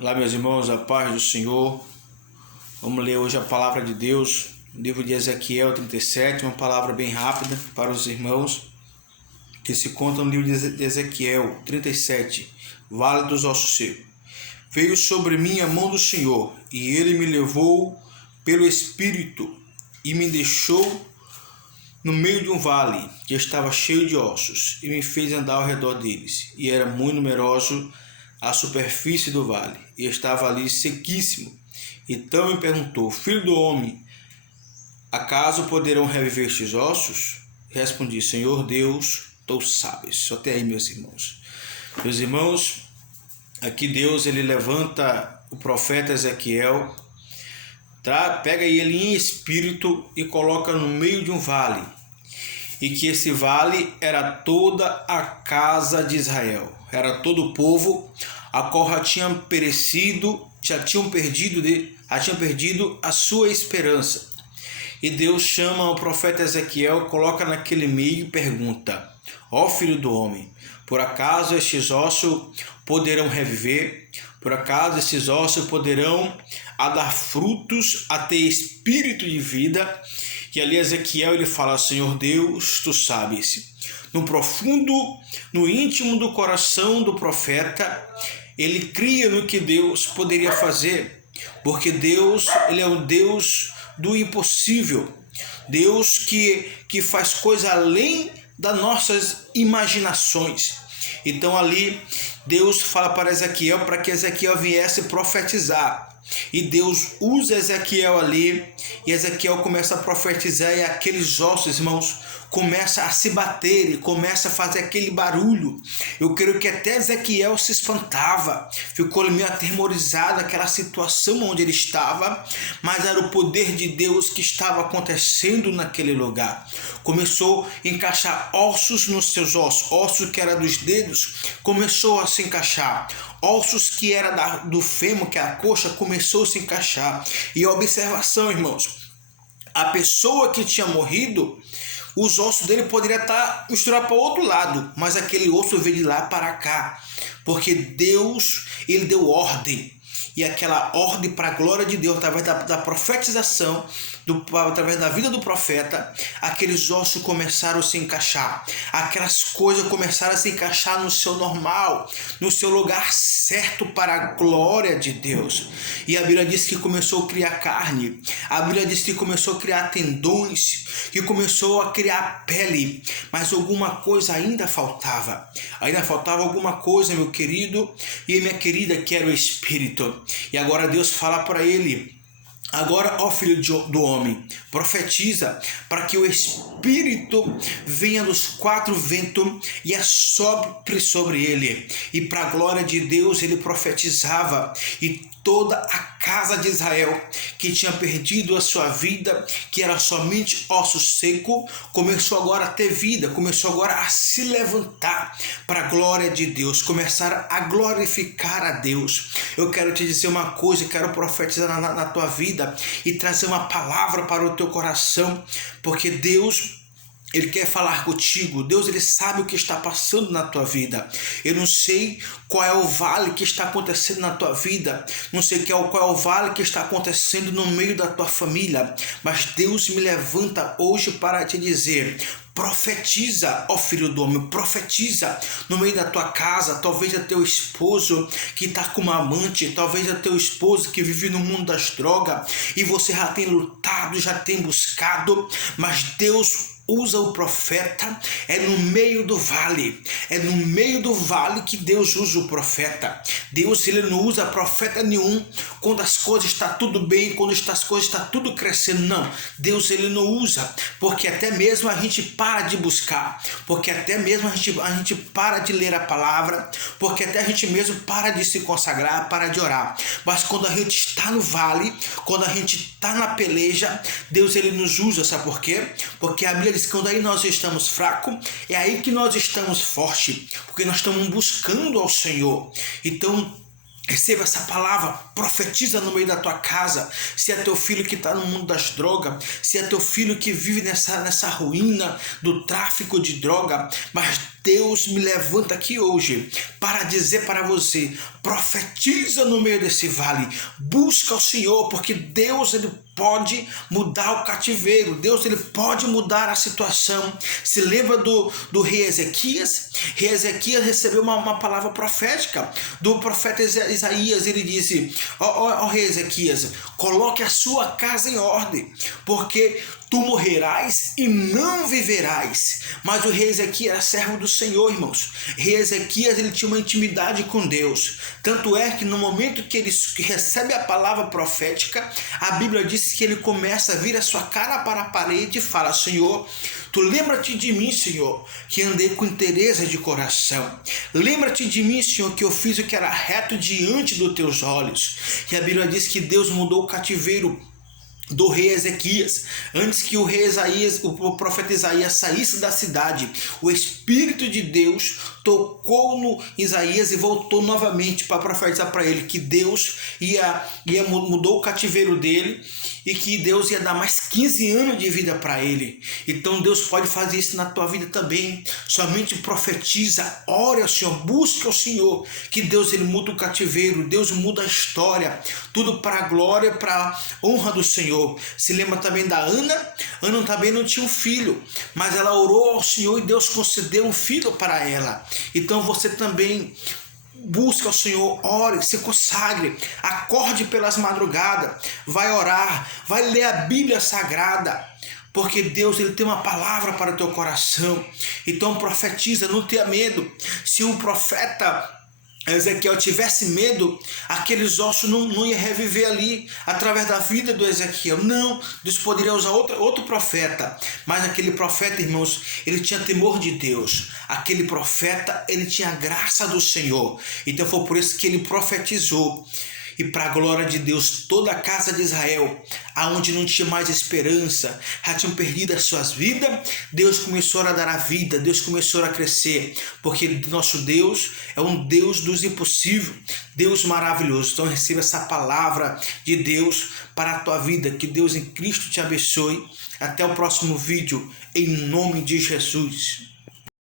Olá, meus irmãos, a paz do Senhor. Vamos ler hoje a palavra de Deus, livro de Ezequiel 37, uma palavra bem rápida para os irmãos, que se conta no livro de Ezequiel 37, Vale dos Ossos Secos. Veio sobre mim a mão do Senhor, e ele me levou pelo Espírito e me deixou no meio de um vale que estava cheio de ossos, e me fez andar ao redor deles, e era muito numeroso a superfície do vale, e estava ali sequíssimo. Então me perguntou: Filho do homem, acaso poderão reviver estes ossos? Respondi: Senhor Deus, tu sabes. Só até aí, meus irmãos. Meus irmãos, aqui Deus ele levanta o profeta Ezequiel, pega ele em espírito e coloca no meio de um vale, e que esse vale era toda a casa de Israel, era todo o povo, a qual já tinham perecido, já tinham perdido a sua esperança. E Deus chama o profeta Ezequiel, coloca naquele meio e pergunta: ó filho do homem, por acaso estes ossos poderão reviver? Por acaso esses ossos poderão dar frutos, a ter espírito de vida? E ali Ezequiel ele fala: Senhor Deus, tu sabes. No profundo, no íntimo do coração do profeta, ele cria no que Deus poderia fazer, porque Deus ele é o Deus do impossível, Deus que faz coisa além das nossas imaginações. Então ali Deus fala para Ezequiel para que Ezequiel viesse profetizar. E Deus usa Ezequiel ali, e Ezequiel começa a profetizar, e aqueles ossos, irmãos, começa a se bater, e começa a fazer aquele barulho. Eu creio que até Ezequiel se espantava, ficou meio atemorizado aquela situação onde ele estava, mas era o poder de Deus que estava acontecendo naquele lugar. Começou a encaixar ossos nos seus ossos, ossos que era dos dedos, começou a se encaixar. Ossos que era do fêmur, que é a coxa, começou a se encaixar. E observação, irmãos, a pessoa que tinha morrido, os ossos dele poderiam estar misturados para o outro lado, mas aquele osso veio de lá para cá, porque Deus ele deu ordem, e aquela ordem para a glória de Deus, através da profetização, através da vida do profeta, aqueles ossos começaram a se encaixar, aquelas coisas começaram a se encaixar no seu normal, no seu lugar certo para a glória de Deus. E a Bíblia diz que começou a criar carne, a Bíblia diz que começou a criar tendões, que começou a criar pele, mas alguma coisa ainda faltava alguma coisa, meu querido e minha querida, que era o Espírito. E agora Deus fala para ele: agora, ó filho do homem, profetiza para que o Espírito venha dos quatro ventos e assopre sobre ele. E para a glória de Deus ele profetizava, e toda a casa de Israel que tinha perdido a sua vida, que era somente osso seco, começou agora a ter vida, começou agora a se levantar para a glória de Deus, começaram a glorificar a Deus. Eu quero te dizer uma coisa, quero profetizar na tua vida e trazer uma palavra para o teu coração, porque Deus ele quer falar contigo. Deus ele sabe o que está passando na tua vida. Eu não sei qual é o vale que está acontecendo na tua vida, não sei qual é o vale que está acontecendo no meio da tua família, mas Deus me levanta hoje para te dizer: profetiza, ó filho do homem, profetiza no meio da tua casa. Talvez é teu esposo que está com uma amante, talvez é teu esposo que vive no mundo das drogas, e você já tem lutado, já tem buscado, mas Deus usa o profeta. É no meio do vale, que Deus usa o profeta. Deus ele não usa profeta nenhum quando as coisas estão tudo bem, quando as coisas estão tudo crescendo, não. Deus ele não usa, porque até mesmo a gente para de buscar, porque até mesmo a gente para de ler a palavra, porque até a gente mesmo para de se consagrar, para de orar. Mas quando a gente está no vale, quando a gente está na peleja, Deus ele nos usa. Sabe por quê? Porque a Bíblia diz que quando aí nós estamos fracos, é aí que nós estamos fortes, porque nós estamos buscando ao Senhor. Então receba essa palavra, profetiza no meio da tua casa. Se é teu filho que está no mundo das drogas, se é teu filho que vive nessa ruína do tráfico de droga, mas Deus me levanta aqui hoje para dizer para você: profetiza no meio desse vale, busca o Senhor, porque Deus, ele pode mudar o cativeiro, Deus, ele pode mudar a situação. Se lembra do rei Ezequias? Rei Ezequias recebeu uma palavra profética do profeta Isaías. Ele disse: ó rei Ezequias, coloque a sua casa em ordem, porque tu morrerás e não viverás. Mas o rei Ezequias era servo do Senhor, irmãos. Rei Ezequias, ele tinha uma intimidade com Deus. Tanto é que no momento que ele recebe a palavra profética, a Bíblia diz que ele começa a vir a sua cara para a parede e fala: Senhor, tu lembra-te de mim, Senhor, que andei com inteireza de coração. Lembra-te de mim, Senhor, que eu fiz o que era reto diante dos teus olhos. E a Bíblia diz que Deus mudou o cativeiro do rei Ezequias. Antes que o rei Isaías, o profeta Isaías saísse da cidade, o Espírito de Deus tocou no Isaías e voltou novamente para profetizar para ele que Deus mudou o cativeiro dele e que Deus ia dar mais 15 anos de vida para ele. Então Deus pode fazer isso na tua vida também. Somente profetiza, ore ao Senhor, busca o Senhor, que Deus, ele muda o cativeiro, Deus muda a história, tudo para a glória, para a honra do Senhor. Se lembra também da Ana? Ana também não tinha um filho, mas ela orou ao Senhor e Deus concedeu um filho para ela. Então você também busca o Senhor, ore, se consagre, acorde pelas madrugadas, vai orar, vai ler a Bíblia Sagrada, porque Deus, ele tem uma palavra para o teu coração. Então profetiza, não tenha medo. Se o profeta Ezequiel tivesse medo, aqueles ossos não iam reviver ali através da vida do Ezequiel. Não, Deus poderia usar outro profeta, mas aquele profeta, irmãos, ele tinha temor de Deus. Aquele profeta, ele tinha a graça do Senhor. Então foi por isso que ele profetizou. E para a glória de Deus, toda a casa de Israel, aonde não tinha mais esperança, já tinham perdido as suas vidas, Deus começou a dar a vida, Deus começou a crescer, porque nosso Deus é um Deus dos impossíveis, Deus maravilhoso. Então receba essa palavra de Deus para a tua vida, que Deus em Cristo te abençoe. Até o próximo vídeo, em nome de Jesus.